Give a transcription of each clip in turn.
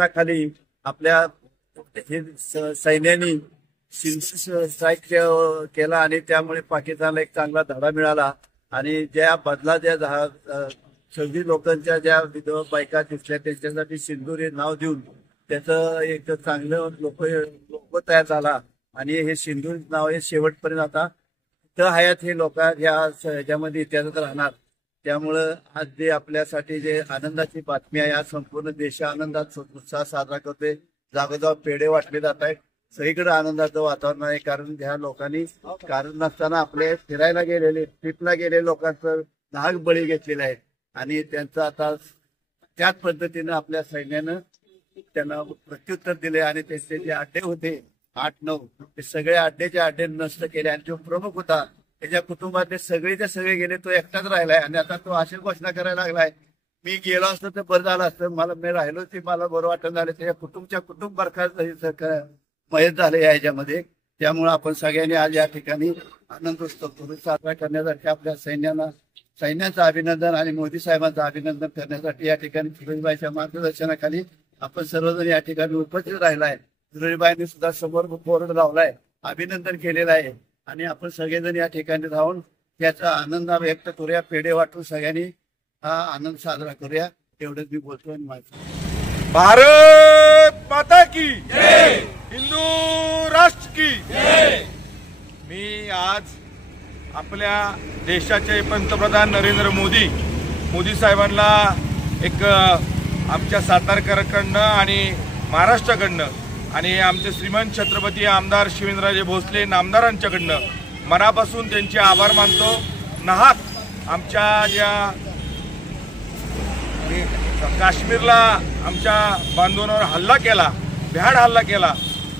मार्गदर्शनाखाली आपल्या सैन्याने सिंधू स्ट्राईक केला आणि त्यामुळे पाकिस्तानला एक चांगला धडा मिळाला आणि ज्या बदला ज्या 26 लोकांच्या ज्या विधवा बायका दिसल्या त्यांच्यासाठी सिंदूर हे नाव देऊन त्याचं एक चांगलं लोक तयार झाला आणि हे सिंदूर नाव हे शेवटपर्यंत आता हयात हे लोक ह्याच्यामध्ये इतिहासात राहणार। त्यामुळं आज जे आपल्यासाठी जे आनंदाची बातमी आहे, आज संपूर्ण देश आनंदात उत्साह साजरा करतोय। जागोजाग पेढे वाटले जात आहेत, सगळीकडे आनंदाचं वातावरण आहे। कारण ह्या लोकांनी कारण नसताना आपले फिरायला गेलेले ट्रिपला गेलेले लोकांचं नाहक बळी घेतलेला आहे आणि त्यांचं आता त्याच पद्धतीनं आपल्या सैन्यानं त्यांना प्रत्युत्तर दिले आणि त्यांचे जे अड्डे होते 8-9 ते सगळे अड्डे नष्ट केले आणि जो प्रमुख होता त्याच्या कुटुंबातले सगळेच्या सगळे गेले, तो एकटाच राहिलाय आणि आता तो अशी घोषणा करायला लागलाय मी गेलो असतो तर बरं झालं असतं, मला मी राहिलो ते मला बरं वाटत झालं। त्याच्या कुटुंब बरखास्त मयत झाले याच्यामध्ये। त्यामुळे आपण सगळ्यांनी आज या ठिकाणी आनंदोत्सव साजरा करण्यासाठी आपल्या सैन्याचं अभिनंदन आणि मोदी साहेबांचं अभिनंदन करण्यासाठी या ठिकाणी सुरेशबाईच्या मार्गदर्शनाखाली आपण सर्वजण या ठिकाणी उपस्थित राहिलाय। सुरेशबाईंनी सुद्धा समोर बोर्ड लावलाय, अभिनंदन केलेलं आहे आणि आपण सगळेजण या ठिकाणी राहून त्याचा आनंद व्यक्त करूया, पेढे वाटून सगळ्यांनी हा आनंद साजरा करूया। एवढंच मी बोलतोय। भारत माता की जय, हिंदू राष्ट्र की जय। मी आज आपल्या देशाचे पंतप्रधान नरेंद्र मोदी साहेबांना एक आमच्या सातारकरांकडनं आणि महाराष्ट्राकडनं आणि आमचे श्रीमंत छत्रपती आमदार शिवेंद्रराजे भोसले नामदारांच्याकडनं मनापासून त्यांचे आभार मानतो। नाहक आमच्या ज्या काश्मीरला आमच्या बांधवांवर हल्ला केला, भ्याड हल्ला केला,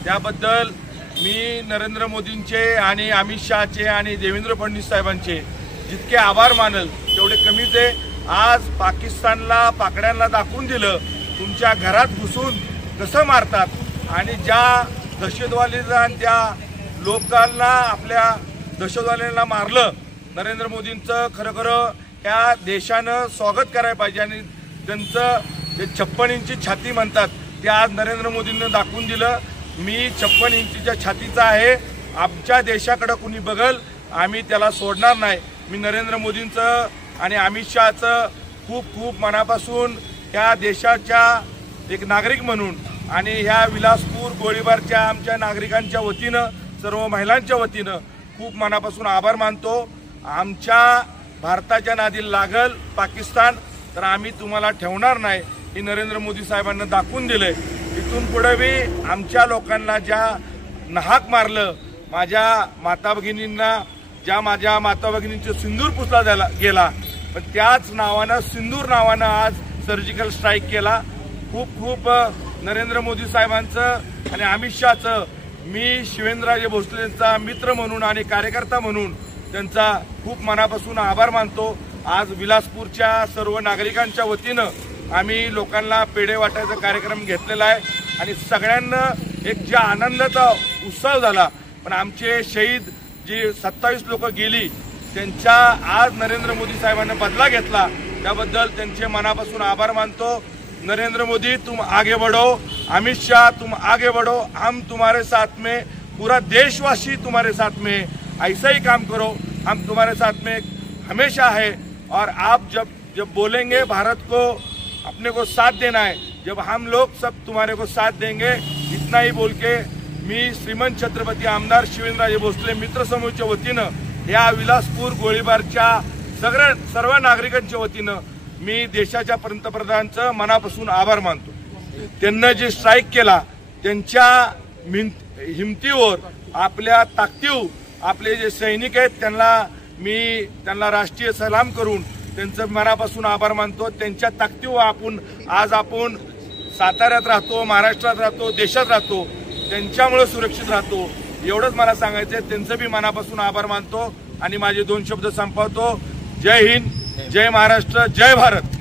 त्याबद्दल मी नरेंद्र मोदींचे आणि अमित शहाचे आणि देवेंद्र फडणवीस साहेबांचे जितके आभार मानल तेवढे कमीच आहे। आज पाकिस्तानला पाकड्यांना दाखवून दिलं तुमच्या घरात घुसून कसं मारतात आणि ज्या दहशतवाद्यांना त्या लोकांना आपल्या दहशतवाद्यांना मारलं, नरेंद्र मोदींचं खरं या देशानं स्वागत करायला पाहिजे आणि त्यांचं जे 56 इंची छाती म्हणतात ते आज नरेंद्र मोदींनी दाखवून दिलं। मी 56 इंचीच्या छातीचा आहे, आमच्या देशाकडे कुणी बघल आम्ही त्याला सोडणार नाही। मी नरेंद्र मोदींचं आणि अमित शहाचं खूप मनापासून या देशाच्या एक नागरिक म्हणून आणि ह्या विलासपूर गोळीबारच्या आमच्या नागरिकांच्या वतीनं सर्व महिलांच्या वतीनं खूप मनापासून आभार मानतो। आमच्या भारताच्या नादी लागल पाकिस्तान तर आम्ही तुम्हाला ठेवणार नाही हे नरेंद्र मोदी साहेबांना दाखवून दिलंय। इथून पुढे बी आमच्या लोकांना ज्या नाहक मारलं, माझ्या माता भगिनींना ज्या माझ्या माता भगिनींचे सिंदूर पुसला गेला, पण त्याच नावानं सिंदूर नावानं आज सर्जिकल स्ट्राईक केला। खूप नरेंद्र मोदी साहेबांचं आणि अमित शहाचं मी शिवेंद्रराजे भोसलेंचा मित्र म्हणून आणि कार्यकर्ता म्हणून त्यांचा खूप मनापासून आभार मानतो। आज विलासपूरच्या सर्व नागरिकांच्या वतीनं आम्ही लोकांना पेढे वाटायचा कार्यक्रम घेतलेला आहे आणि सगळ्यांना एक ज्या आनंदाचा उत्सव झाला, पण आमचे शहीद जी 27 लोक गेली त्यांचा आज नरेंद्र मोदी साहेबांनी बदला घेतला, त्याबद्दल त्यांचे मनापासून आभार मानतो। नरेंद्र मोदी तुम आगे बढ़ो, अमित शाह तुम आगे बढ़ो, हम तुम्हारे साथ में, पूरा देशवासी तुम्हारे साथ में, ऐसा ही काम करो, हम तुम्हारे साथ में हमेशा है। और आप जब बोलेंगे भारत को अपने को साथ देना है, जब हम लोग सब तुम्हारे को साथ देंगे, इतना ही बोल के मी श्रीमंत छत्रपती आमदार शिवेंद्रराजे भोसले मित्र समूहाच्या वतीनं या विलासपूर गोळीबारच्या सर्व नागरिकांच्या वतीनं मी देशाच्या पंतप्रधानांचं मनापासून आभार मानतो। त्यांना जे स्ट्राईक केला त्यांच्या हिमतीवर आपल्या ताकदीवर आपले जे सैनिक आहेत त्यांना राष्ट्रीय सलाम करून त्यांचं मनापासून आभार मानतो। त्यांच्या ताकदीवर आज आपण साताऱ्यात राहतो, महाराष्ट्रात राहतो, देशात राहतो, त्यांच्यामुळे सुरक्षित राहतो। एवढंच मला सांगायचंय। त्यांचं बी मनापासून आभार मानतो आणि माझे 2 शब्द संपवतो। जय हिंद, जय महाराष्ट्र, जय भारत।